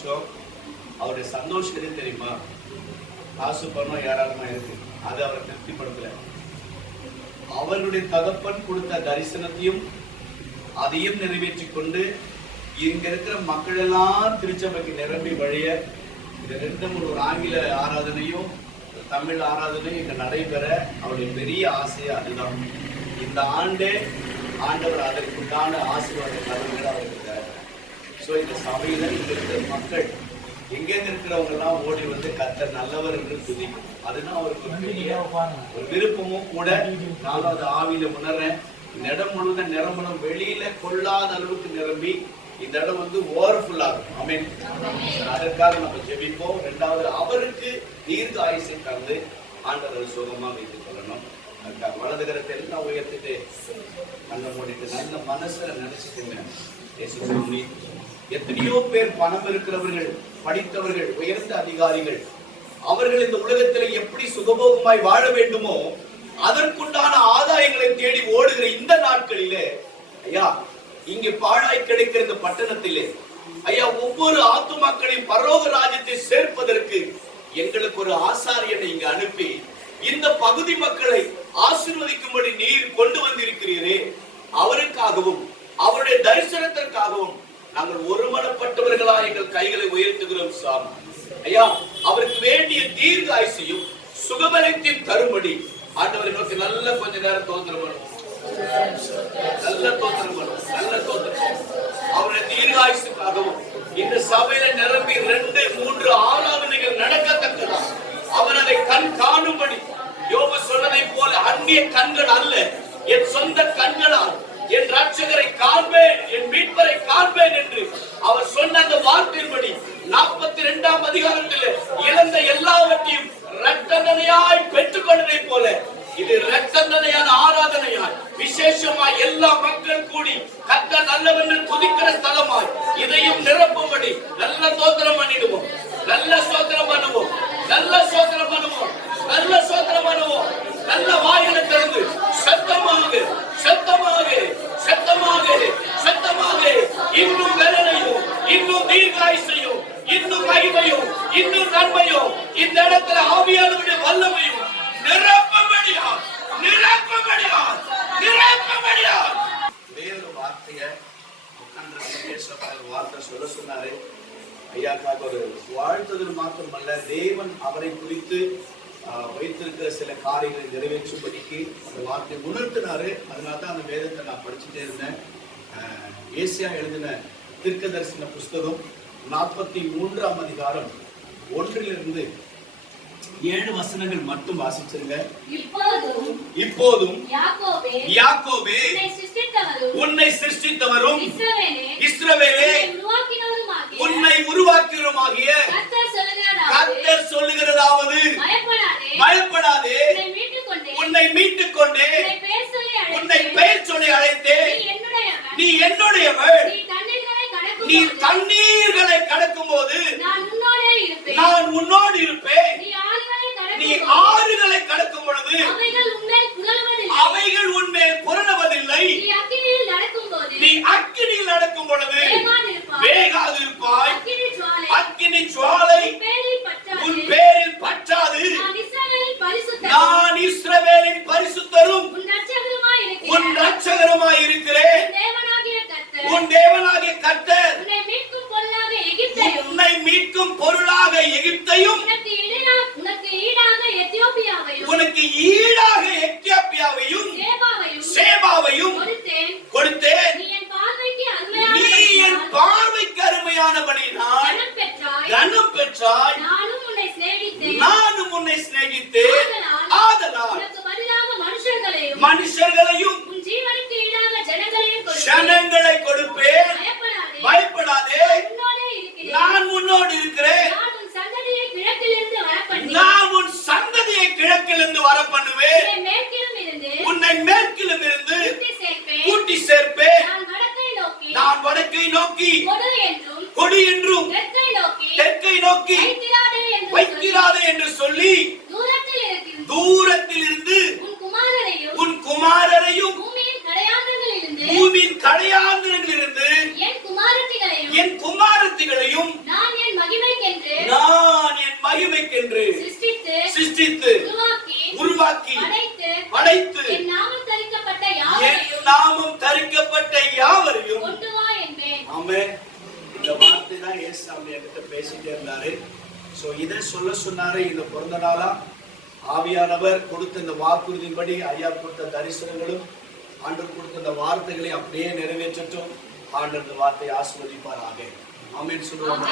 வருஷம் அவருடைய சந்தோஷம் எது தெரியுமா? காசு பணம் ஏராளமாக இருக்கு. அது அவரை திருப்திப்படுத்தல. அவர்களுடைய தகப்பன் கொடுத்த தரிசனத்தையும் அதையும் நிறைவேற்றி கொண்டு இங்க இருக்கிற மக்கள் எல்லாம் திருச்சபைக்கு நிரம்பி வழிய இந்த ரெண்டும் ஒரு ஆங்கில ஆராதனையும் தமிழ் ஆராதனையும் இங்க நடைபெற அவருடைய பெரிய ஆசையா அதுதான். இந்த ஆண்டே ஆண்டவர் அதற்குண்டான ஆசீர்வாத கதவுகளை அவருக்கு. ஸோ இந்த சபையில் இருக்கிற மக்கள் எங்கெங்க இருக்கிறவங்க எல்லாம் ஓடி வந்து கத்தர் நல்லவர் என்று துதிக்கும் அதுதான் அவருக்கு பெரிய ஒரு விருப்பமும் கூட நானும் அது ஆவியில உணர்றேன். இந்த இடம் முழுவதும் நிரம்பணும் வெளியில கொள்ளாத அளவுக்கு நிரம்பி இந்த இடம் வந்து ஓவர்ஃபுல் ஆகும் ஆமென் அதற்காக நம்ம ஜெபிப்போம். ரெண்டாவது அவருக்கு தீர்க்க ஆயுசை தந்து ஆண்டவர் சுகமா வைத்துக் கொள்ளணும் அதுக்காக வலது எல்லாம் உயர்த்திட்டு அந்த மூடிட்டு நல்ல மனசுல நினைச்சுக்கோங்க எத்தனையோ பேர் பணம் இருக்கிறவர்கள் படித்தவர்கள் உயர்ந்த அதிகாரிகள். அவர்கள் இந்த உலகத்தில் எப்படி சுகபோகமாய் வாழ வேண்டுமோ அதற்குண்டான ஆதாயங்களை தேடி ஓடுகிற இந்த நாட்களிலே ஐயா இங்கே பாழாய் கிடைக்கிற இந்த பட்டணத்திலே ஐயா ஒவ்வொரு ஆத்துமாக்களையும் பரலோக ராஜ்யத்தை சேர்ப்பதற்கு எங்களுக்கு ஒரு ஆசாரியனை இங்கு அனுப்பி இந்த பகுதி மக்களை ஆசிர்வதிக்கும்படி நீர் கொண்டு வந்திருக்கிறீரே அவருக்காகவும் அவருடைய தரிசனத்திற்காகவும் நாங்கள் ஒருமனப்பட்டவர்களா எங்கள் கைகளை உயர்த்துகிறோம் சாமி. ஐயா அவருக்கு வேண்டிய தீர்க்க ஆயுசையும் சுகபலத்தையும் தரும்படி ஆண்டவரை நோக்கி நல்ல கொஞ்ச நேரம் தோந்திரம் பண்ணும் நல்ல தோத்திரம் பண்ணும் நல்ல தோத்திரம் அவருடைய தீர்காயுசுக்காகவும் இந்த சபையில நிரம்பி ரெண்டு மூன்று ஆராதனைகள் நடக்கத்தக்கதா அவர் அதை கண் காணும்படி யோபு சொன்னதை போல அந்நிய கண்கள் அல்ல என் சொந்த கண்களால் ரட்சகரை காண்பேன் என் மீட்பரை காண்பேன் என்று அவர் சொன்ன அந்த வார்த்தையின்படி நாற்பத்தி இரண்டாம் அதிகாரத்தில் இழந்த எல்லாவற்றையும் ரத்தனையாய் பெற்றுக் கொண்டதை போல இது ரத்தனையான ஆராதனையாய் விசேஷமாய் எல்லா மக்கள் கூடி கத்த நல்லவென்று துதிக்கிற ஸ்தலமாய் இதையும் நிரப்பும்படி நல்ல சோத்திரம் பண்ணிடுவோம். நல்ல சோத்திரம் பண்ணுவோம். நல்ல சோத்திரம் பண்ணுவோம். நல்ல சோத்திரம் பண்ணுவோம். நல்ல வாயில திறந்து சத்தமாக ஐயாக்காக ஒரு வாழ்த்துதல் மாத்திரமல்ல தேவன் அவரை குறித்து வைத்திருக்கிற சில காரியங்களை நிறைவேற்றும்படிக்கு அந்த வார்த்தை உணர்த்தினாரு அதனால தான் அந்த வேதத்தை நான் படிச்சுட்டே இருந்தேன். ஏசியா எழுதின தீர்க்க தரிசன புஸ்தகம் நாற்பத்தி மூன்றாம் அதிகாரம் ஒன்றிலிருந்து ஏழு வசனங்கள் மட்டும் வாசிச்சிருங்க. இப்போதும் யாக்கோபே உன்னை சிருஷ்டித்தவரும் இஸ்ரவேலே உன்னை உன்னை உருவாக்கியருமாகிய கர்த்தர் சொல்லுகிறதாவது பயப்படாதே. உன்னை மீட்டுக் கொண்டே உன்னை பெயர் சொல்லி அழைத்தேன் நீ என்னுடையவள். நீ தண்ணீர்களை கடக்கும் போது நான் உன்னோடே இருப்பேன். நீ ஆறுகளை கடக்கும் பொழுது சிநேகித்தேன் ஆதலால் மனுஷர்களையும் க்ஷணங்களை கொடுப்பேன். பயப்படாதே. நான் உன்னோடு இருக்கிறேன். நான் உன் சந்ததியை கிழக்கிலிருந்து வர பண்ணுவேன் உன்னை மேற்கிலும் இருந்து உன்னை மேற்கிலும் இருந்து கூட்டி சேர்ப்பேன் கூட்டி சேர்ப்பேன் நான் வடக்கை நோக்கி நான் வடக்கை நோக்கி கொடு என்றும் கொடி என்றும் தெற்கை நோக்கி தெற்கை நோக்கி வைத்திராதே என்று சொல்லி வைக்கிறாதே என்று சொல்லி தூரத்தில் இருக்கிற தூரத்தில் இருந்து உன் குமாரரையும் உன் குமாரரையும் பூமியின் கடையாந்தங்களிலிருந்து பூமியின் கடையாந்திரங்களிலிருந்து என் குமாரத்திகளையும் என் குமாரத்திகளையும் நான் என் வந்து என்கிட்ட பேசிட்டே இருந்தாரு. ஸோ இதை சொல்ல சொன்னாரு இந்த பிறந்த நாளா? ஆவியானவர் கொடுத்த இந்த வாக்குறுதியின்படி ஐயா கொடுத்த தரிசனங்களும் ஆண்டவர் கொடுத்த இந்த வார்த்தைகளை அப்படியே நிறைவேற்றட்டும். ஆண்டர் இந்த வார்த்தையை ஆஸ்வதிப்பாராக ஆமேன். சொல்லுவாங்க